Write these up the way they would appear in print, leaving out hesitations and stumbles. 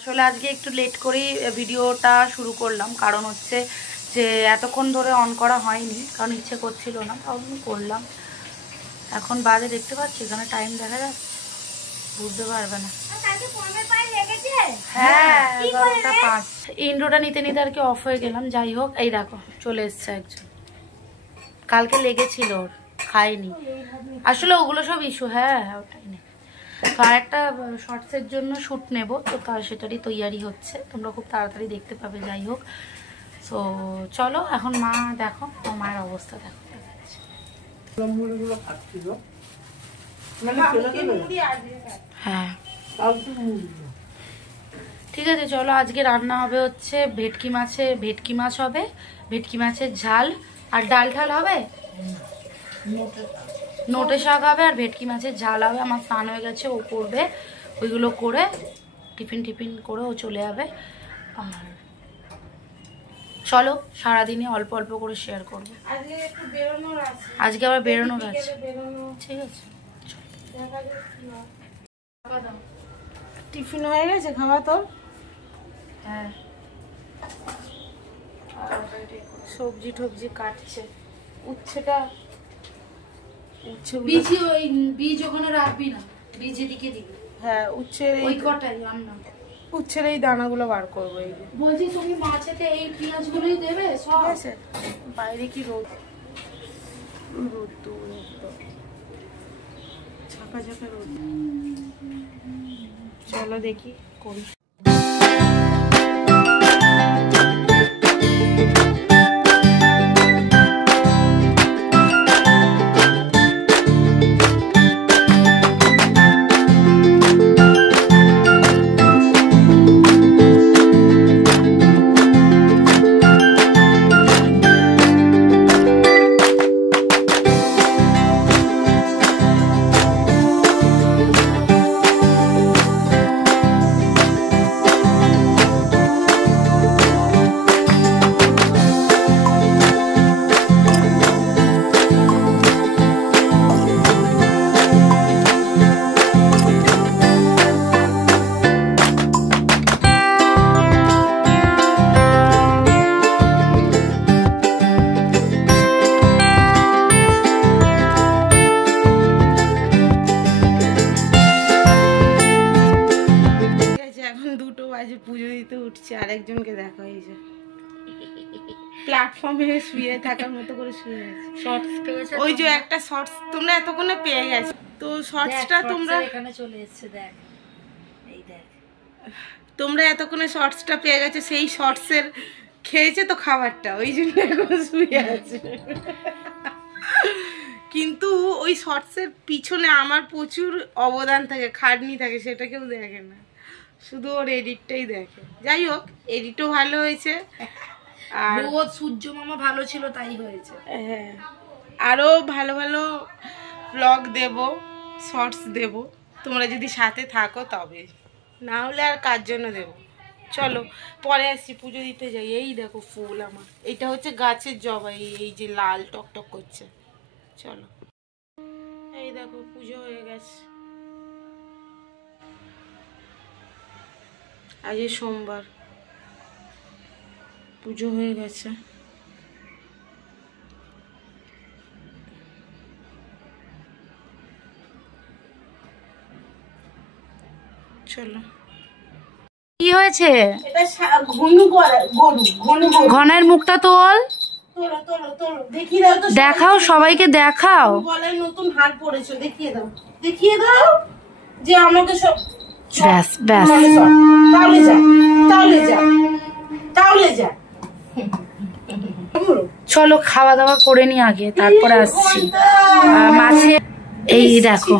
আসলে আজকে একটু লেট করেই ভিডিওটা শুরু করলাম, কারণ হচ্ছে যে এতক্ষণ ধরে অন করা হয়নি, কারণ ইচ্ছে করছিল না, তাও আমি করলাম। এখন বাজে দেখতে পাচ্ছি, এখানে টাইম দেখা যাচ্ছে, বুঝতে পারবে না। হ্যাঁ 11:05। ইন্ডোটা নিতে নিতে আর কি অফ হয়ে গেলাম। যাই হোক, এই দেখো চলে এসছে একজন, কালকে লেগেছিল ওর, খাইনি আসলে, ওগুলো সব ইস্যু। হ্যাঁ ওটাই নেই। তো আর একটা শর্টসের জন্য শ্যুট নেব, তো তার সেটারই তৈয়ারি হচ্ছে, তোমরা খুব তাড়াতাড়ি দেখতে পাবে। যাই হোক, তো চলো এখন মা দেখো, আমার মায়ের অবস্থা দেখো। হ্যাঁ ঠিক আছে, চলো আজকে রান্না হবে হচ্ছে ভেটকি মাছ হবে, ভেটকি মাছের ঝাল, আর ডাল ঠাল হবে, নোটে শাক হবে, আর ভেটকি মাছের ঝাল হবে। আমার স্নান হয়ে গেছে, ও করবে, ওইগুলো করে টিফিন করে ও চলে যাবে। আর চলো সারাদিনে অল্প অল্প করে শেয়ার করবো। আজকে আবার বেরোনোর আছে। ঠিক আছে, টিফিন হয়ে গেছে খাওয়া তোর? হ্যাঁ, সবজি টবজি কাটছে। উচ্ছেটা বীজ ওই বীজ ওখানে রাখবি না, বীজ এদিকে দিবি। হ্যাঁ উচ্ছের ওই কটাই রান্না, উচ্ছের এই দানাগুলো বার করবো। এই যে বলছি তুমি মাছেতে এই পেঁয়াজগুলোই দেবে সব। আছে বাইরে কি রোদ, ছাকা ছাকা রোদ। চলো দেখি করি। পুজো দিতে উঠছে, আরেকজনকে দেখা হয়েছে প্ল্যাটফর্মে শুয়ে থাকার মতো করে শুয়ে আছে। শর্টস পেয়েছে, ওই যে একটা শর্টস তোমরা এতক্ষণে পেয়ে গেছো, তো শর্টসটা তোমরা এখানে চলে এসেছে, দেখ এই দেখ, তোমরা এতক্ষণে শর্টসটা পেয়ে গেছো, সেই শর্টসের খেয়েছে তো খাবারটা, ওই জন্য এখন শুয়ে আছে। কিন্তু ওই শর্টসের পিছনে আমার প্রচুর অবদান থাকে, খাটনি থাকে, সেটা কেউ দেখে না, শুধু ওর এডিটটাই দেখে। যাই হোক, এডিটও ভালো হয়েছে, আর রোদ সূর্য মামা ভালো ছিল, তাই হয়েছে। হ্যাঁ, আরও ভালো ভালো ব্লগ দেব, শর্টস দেব, তোমরা যদি সাথে থাকো তবে, না হলে আর কার জন্য দেব। চলো পরে আসছি, পুজো দিতে যাই। এই দেখো ফুল আমার, এটা হচ্ছে গাছের জবা, এই যে লাল টকটক করছে। চলো, এই দেখো পুজো হয়ে গেছে, আজ সোমবার, পুজো হয়ে গেছে। চলো, কি হয়েছে? এটা ঘনু গরু, ঘনের মুখটা তোল, দেখাও সবাইকে, দেখাও। গলায় নতুন হার পড়েছে, দেখিয়ে দাও যে আমাকে সব। ব্যাস ব্যাস, তাহলে যা চলো খাওয়া দাওয়া করে নি আগে, তারপরে আসছি। মাছে এই দেখো,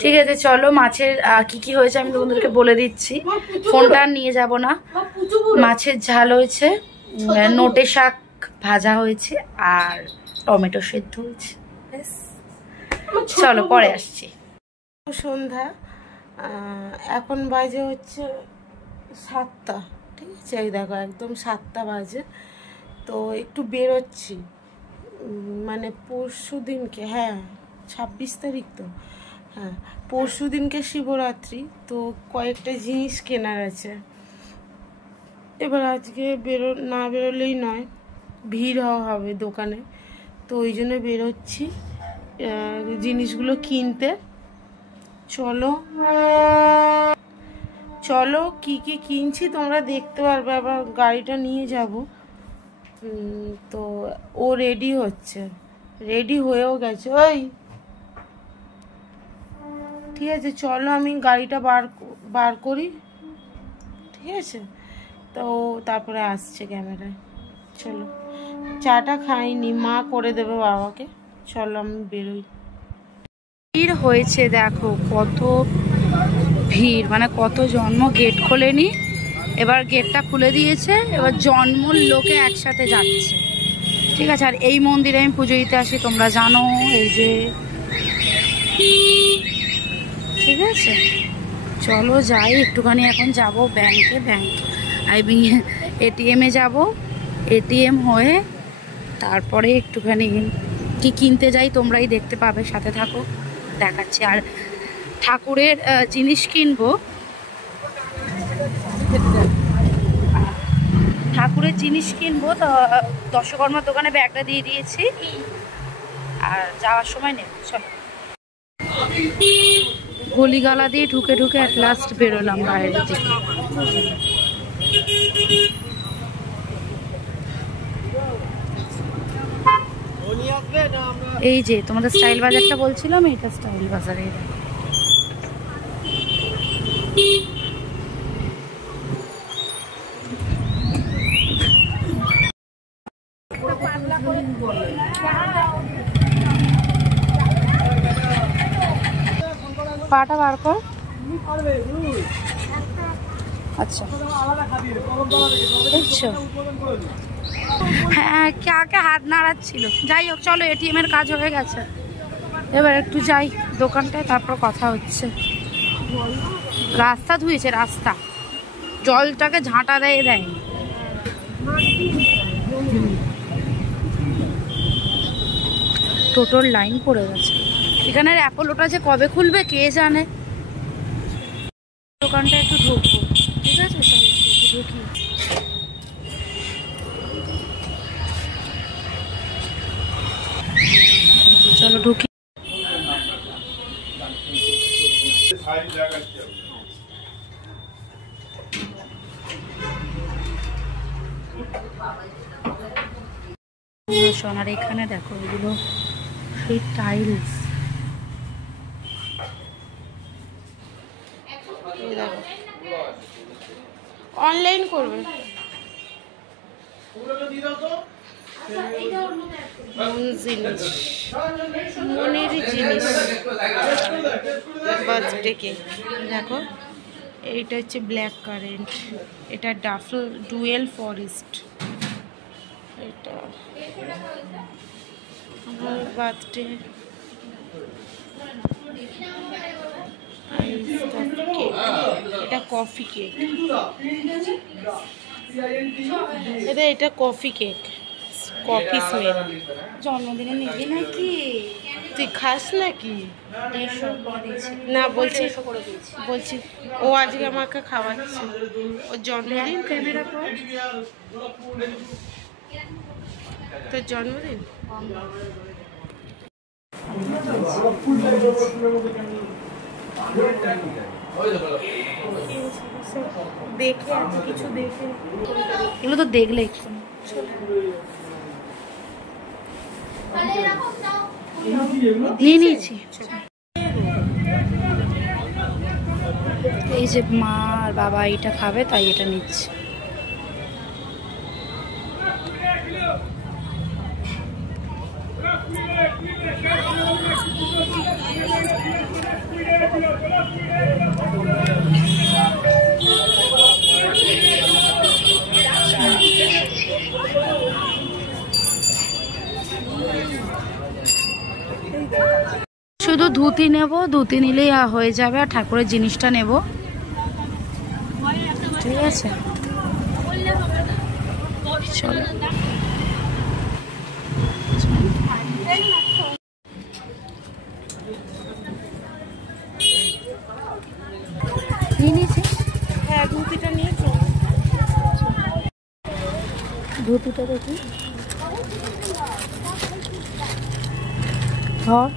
ঠিক আছে চলো, মাছের কি কি হয়েছে আমি তোমাদেরকে বলে দিচ্ছি, ফোনটা নিয়ে যাব না। মাছের ঝাল হয়েছে, নোটে শাক ভাজা হয়েছে, আর টমেটো সেদ্ধ হয়েছে। চলো পরে আসছি। সন্ধ্যা, এখন বাজে হচ্ছে 7টা, ঠিক আছে, এই দেখো একদম 7টা বাজে। তো একটু বেরোচ্ছি, মানে পরশু দিনকে, হ্যাঁ 26 তারিখ তো, হ্যাঁ, পরশু দিনকে শিবরাত্রি, তো কয়েকটা জিনিস কেনার আছে। এবার আজকে না বেরোলেই নয়, ভিড় হবে দোকানে, তো ওই জন্য বেরোচ্ছি জিনিসগুলো কিনতে। চলো চলো কি কি কিনছি তোমরা দেখতে পারবে। আবার গাড়িটা নিয়ে যাব, তো ও রেডি হচ্ছে, রেডি হয়েও গেছে। ওই ঠিক আছে, চলো আমি গাড়িটা বার করি, ঠিক আছে? তো তারপরে আসছে ক্যামেরায়। চলো, চাটা খাইনি, মা করে দেবে বাবাকে। চলো আমি বেরোই। ভিড় হয়েছে দেখো, কত ভিড়, মানে কত জন্ম। গেট খোলেনি, এবার গেটটা খুলে দিয়েছে, এবার জন্মর লোকে একসাথে যাচ্ছে, ঠিক আছে। আর এই মন্দিরে আমি পুজো দিতে আসি, তোমরা জানো, এই যে, ঠিক আছে। চলো যাই একটুখানি, এখন যাব ব্যাংকে, এটিএমে যাব। এটিএম হয়ে তারপরে একটুখানি কি কিনতে যাই তোমরাই দেখতে পাবে, সাথে থাকো, দেখাচ্ছি। আর ঠাকুরের জিনিস কিনবো, তো দশকর্মার দোকানে ব্যাগটা দিয়ে দিয়েছি, আর যাওয়ার সময় নেব। চলো, গলিগালা দিয়ে ঢুকে ঢুকে অ্যাট লাস্ট বেরোলাম বাইরের দিকে। এই যে তোমাদের স্টাইল বাজারটা বলছিলাম, এটা স্টাইল বাজারে। পাটা বার কর। আচ্ছা, দেখছো? হ্যাঁ, কাকে হাত নাড়াচ্ছিল। যাই হোক, চলো, এটিএম এর কাজ হয়ে গেছে, এবার একটু যাই দোকানটায়, তারপর কথা হচ্ছে। রাস্তা ধুয়েছে, রাস্তা, জলটাকে ঝাঁটা দেয়। টোটোর লাইন পড়ে গেছে। এখানের অ্যাপোলোটা যে কবে খুলবে কে জানে। দোকানটা একটু ঢুকবো, ঠিক আছে? ঢুকি। চলো ঢুকি। সোনার এখানে দেখো, এগুলো সেই টাইলস। অনলাইন করবে, মনের জিনিস, বার্থডে কেক। দেখো, এইটা হচ্ছে ব্ল্যাক কারেন্ট, এটা ডুয়েল ফরেস্ট, এটা আমার বার্থডে। এটা কফি কেক, এটা কফি কেক, কফি স্মেল। জন্মদিনে নিবি নাকি? তুই খাস নাকি? না, বলছি ও আজকে আমাকে খাওয়াচ্ছে, ওর জন্মদিন। ক্যামেরা কর, তোর জন্মদিন। দেখে আছে কিছু, দেখে এগুলো তো দেখলে নিয়ে নিয়েছি। এই যে মা আর বাবা এটা খাবে, তাই এটা নিচ্ছি। শুধু ধুতি নেব, ধুতি নিলেই হয়ে যাবে, আর ঠাকুরের জিনিসটা নেব, ঠিক আছে? চলো, ধুতিটা নিয়ে চলো। ধুতিটা দেখি ধর,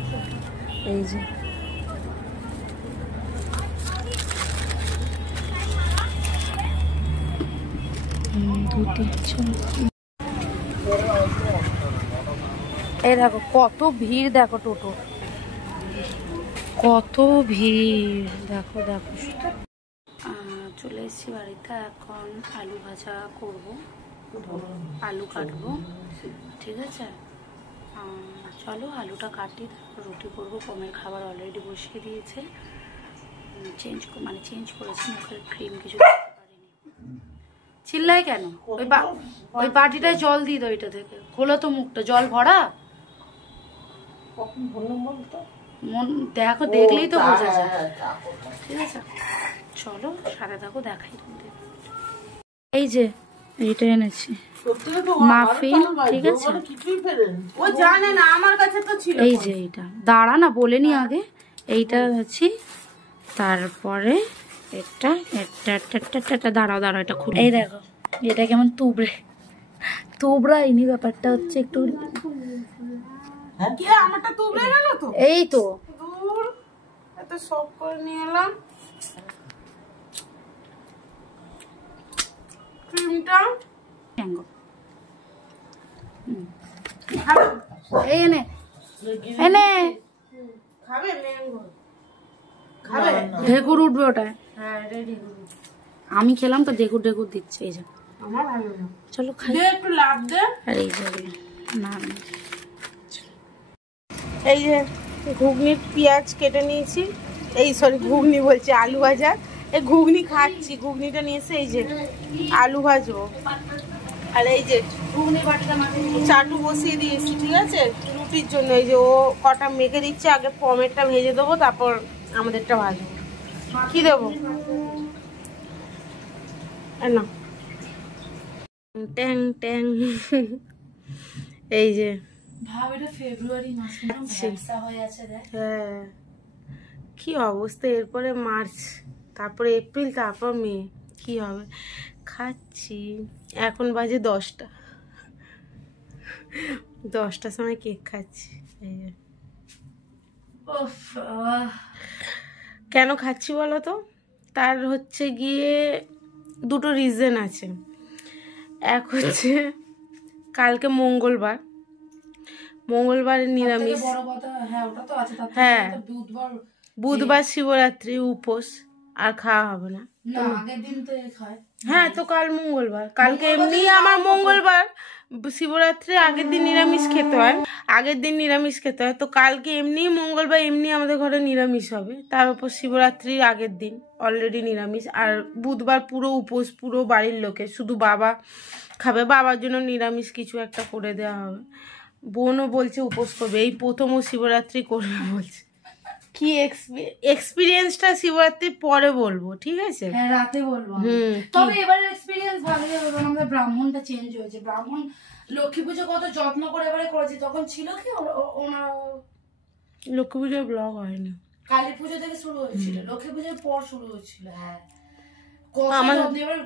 এই যে ধুতি। এই দেখো কত ভিড়, দেখো টোটো কত ভিড়, দেখো দেখো। চলে এসেছি বাড়িতে, এখন আলু ভাজা করব, আলু কাটবো, ঠিক আছে। চলো আলুটা কাটি, তারপর রুটি করবো। কমের খাবার অলরেডি বসিয়ে দিয়েছে, চেঞ্জ করেছি, মুখের ক্রিম কিছু দিতে পারিনি। চিল্লাই কেন? ওই বাটিটায় জল দিয়ে দাও, এটা থেকে খোলো তো মুখটা, জল ভরা। দেখো, দেখলেই তো বোঝা যায়, ঠিক আছে। চলো সারা দেখো, দেখাই তোমাদের। এই যে এইটা এনেছি মাফিন, ঠিক আছে। ও জানে না, আমার কাছে তো ছিল। এই যে এইটা, দাঁড়া না বলেনি আগে, এইটা আছে, তারপরে এটা দাঁড়াও এটা খুলে। এই দেখো এটা কেমন তুবড়াইনি, ব্যাপারটা হচ্ছে একটু। আমারটা তুবড়ে গেল তো, এই তো এত সব করে নিয়ে এলাম ক্রিমটা। এই এনে এনে খাবে ম্যাঙ্গো, খাবে ঢেকুর উঠবে ওটায়। হ্যাঁ রেডি। আমি খেলাম তো ঢেকুর দিচ্ছে, এই যে আমার ভালো না। চলো খাই, দে একটু লাভ দে। আর এই যে না, এই যে ঘুগনির পেঁয়াজ কেটে নিয়েছি, এই সরি ঘুগনি বলছি, আলু ভাজা। এই ঘুগনি খাচ্ছি, ঘুগনিটা নিয়েছে, এই যে আলু ভাজবো। আর এই যে চাটু বসিয়ে দিয়েছি, ঠিক আছে, রুটির জন্য। এই যে ও কটা মেখে দিচ্ছে, আগে পমেরটা ভেজে দেবো, তারপর আমাদেরটা ভাজবো। কি দেবো না, ট্যাং ট্যাং। এই যে ফেব্রুয়ারি মাস হয়ে আছে, হ্যাঁ কি অবস্থা। এরপরে মার্চ, তারপরে এপ্রিল, তারপর মে, কি হবে। খাচ্ছি, এখন বাজে 10টার সময় কেক খাচ্ছি। এই যে কেন খাচ্ছি বলো তো, তার হচ্ছে গিয়ে দুটো রিজন আছে। এক হচ্ছে কালকে মঙ্গলবারে নিরামিষ, হ্যাঁ বুধবার শিবরাত্রি উপোস, আর খাওয়া হবে না। হ্যাঁ তো কাল মঙ্গলবার, কালকে এমনি আমার মঙ্গলবার, শিবরাত্রি আগের দিন নিরামিষ খেতে হয়, তো কালকে এমনি মঙ্গলবার, এমনি আমাদের ঘরে নিরামিষ হবে, তার উপর শিবরাত্রির আগের দিন অলরেডি নিরামিষ। আর বুধবার পুরো উপোস, পুরো বাড়ির লোকে, শুধু বাবা খাবে, বাবার জন্য নিরামিষ কিছু একটা করে দেওয়া হবে। বোনও বলছে উপোস করবে, এই প্রথম ও শিবরাত্রি করবে বলছে। কি এক্সপেরিয়েন্সটা শিবরাত্রির পরে বলবো, ঠিক আছে, হ্যাঁ রাতে বলবো। তবে এবারে এক্সপেরিয়েন্স ভালোই হবে, কারণ আমাদের ব্রাহ্মণটা চেঞ্জ হয়েছে। ব্রাহ্মণ লক্ষ্মী পুজো কত যত্ন করে এবারে করেছে, তখন ছিল কি ওনার লক্ষ্মী পুজোর ব্লগ হয়নি, কালী পুজো থেকে শুরু হয়েছিল, লক্ষ্মী পুজোর পর শুরু হয়েছিল। হ্যাঁ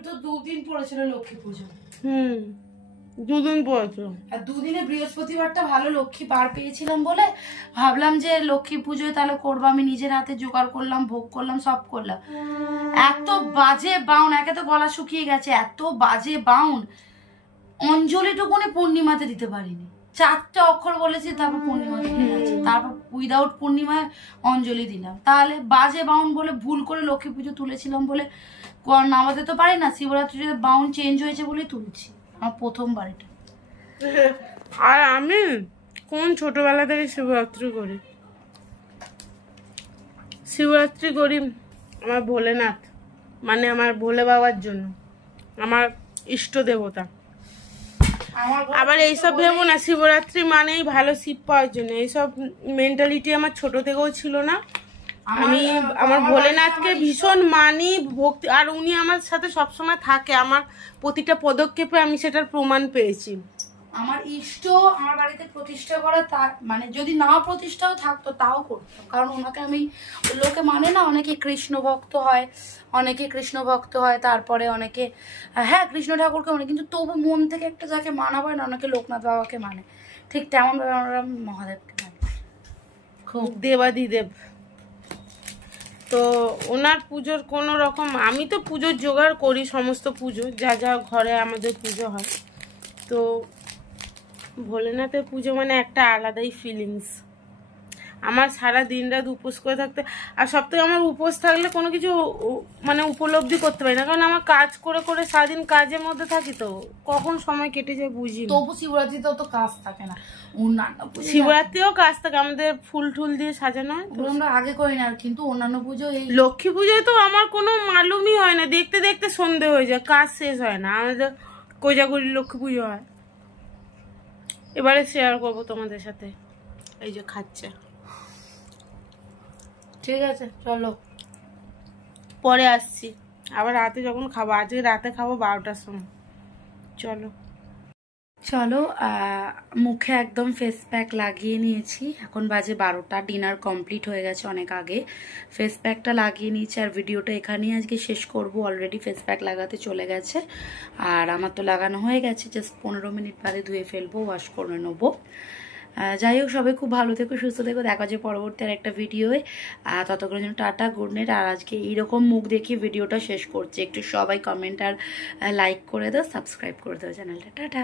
তো 2 দিন পড়েছিল লক্ষ্মী পুজো, 2 দিন পড়েছিল। আর 2 দিনে বৃহস্পতিবারটা ভালো লক্ষ্মী বার পেয়েছিলাম বলে ভাবলাম যে লক্ষ্মী পুজোয় তাহলে করবো। আমি নিজের হাতে জোগাড় করলাম, ভোগ করলাম, সব করলাম। এত বাজে বাউন, একে তো গলা শুকিয়ে গেছে, এত বাজে বাউন। অঞ্জলিটুকুনি পূর্ণিমাতে দিতে পারিনি, 4টে অক্ষর বলেছি, তারপর পূর্ণিমাতে দিয়েছি, তারপর উইদাউট পূর্ণিমায় অঞ্জলি দিলাম। তাহলে বাজে বাউন বলে ভুল করে লক্ষ্মী পুজো তুলেছিলাম বলে নামাতে তো পারি না। শিবরাত্রিতে বাউন চেঞ্জ হয়েছে বলেই তুলছি, আমার প্রথমবার এটা। আর আমি কোন ছোটবেলা থেকে শিবরাত্রি করি আমার ভোলেনাথ, মানে আমার ভোলে বাবার জন্য, আমার ইষ্ট দেবতা। আবার এইসব ভেবো না শিবরাত্রি মানেই ভালো শিব পাওয়ার জন্য, এইসব মেন্টালিটি আমার ছোট থেকেও ছিল না। আমি আমার ভোলেনাথকে ভীষণ মানি, ভক্তি, আর উনি আমার সাথে সবসময় থাকে, আমার প্রতিটা পদক্ষেপে আমি সেটার প্রমাণ পেয়েছি। আমার ইষ্ট আমার বাড়িতে প্রতিষ্ঠা করা, তার মানে যদি না প্রতিষ্ঠাও থাকতো তাও করতাম, কারণ ওনাকে আমি, লোকে মানে না, অনেকে কৃষ্ণ ভক্ত হয়, তারপরে অনেকে হ্যাঁ কৃষ্ণ ঠাকুরকে মানে, কিন্তু তবু মন থেকে একটা যাকে মানা হয় না, অনেকে লোকনাথ বাবাকে মানে, ঠিক তেমন আমরা মহাদেবকে মানে খুব দেবাদিদেব। তো ওনার পুজোর কোনো রকম, আমি তো পুজোর জোগাড় করি, সমস্ত পুজো যা যা ঘরে আমাদের পুজো হয়। তো ভোলেনাথের পুজো মানে একটা আলাদাই ফিলিংস। আমার সারা দিন রাত উপোস করে থাকতে, আর সব থেকে আমার উপোস থাকলে কোনো কিছু মানে উপলব্ধি করতে পারি না, কারণ আমার কাজ করে করে সারাদিন কাজের মধ্যে থাকি, তো কখন সময় কেটে যায় বুঝি না। তবু শিবরাত্রিতেও তো কাজ থাকে না, অন্যান্য শিবরাত্রিও কাজ থাকে, আমাদের ফুল টুল দিয়ে সাজানো হয়, আমরা আগে করি না, কিন্তু অন্যান্য পুজো, এই লক্ষ্মী পুজোয় তো আমার কোনো মালুমই হয় না, দেখতে দেখতে সন্ধে হয়ে যায়, কাজ শেষ হয় না। আমাদের কোজাগরি লক্ষ্মী পুজো হয়, এবারে শেয়ার করবো তোমাদের সাথে। এই যে খাচ্ছে, ঠিক আছে চলো পরে আসছি আবার রাতে যখন খাবো, আজকে রাতে খাবো 12টার সময়। চলো চলো মুখে একদম ফেস প্যাক লাগিয়ে নিয়েছি, এখন বাজে 12টা, ডিনার কমপ্লিট হয়ে গেছে অনেক আগে। ফেস প্যাকটা লাগিয়ে নিয়েছি আর ভিডিওটা এখানেই আজকে শেষ করব। অলরেডি ফেস প্যাক লাগাতে চলে গেছে, আর আমার তো লাগানো হয়ে গেছে, জাস্ট 15 মিনিট বাদে ধুয়ে ফেলবো, ওয়াশ করে নেবো। যাই হোক, সবাই খুব ভালো থেকো, সুস্থ থেকো, দেখা যায় পরবর্তী আর একটা ভিডিওয়ে। ততক্ষণের জন্য টাটা, গুড নাইট। আর আজকে এইরকম মুখ দেখিয়ে ভিডিওটা শেষ করছি, একটু সবাই কমেন্ট আর লাইক করে দাও, সাবস্ক্রাইব করে দাও চ্যানেলটা। টাটা।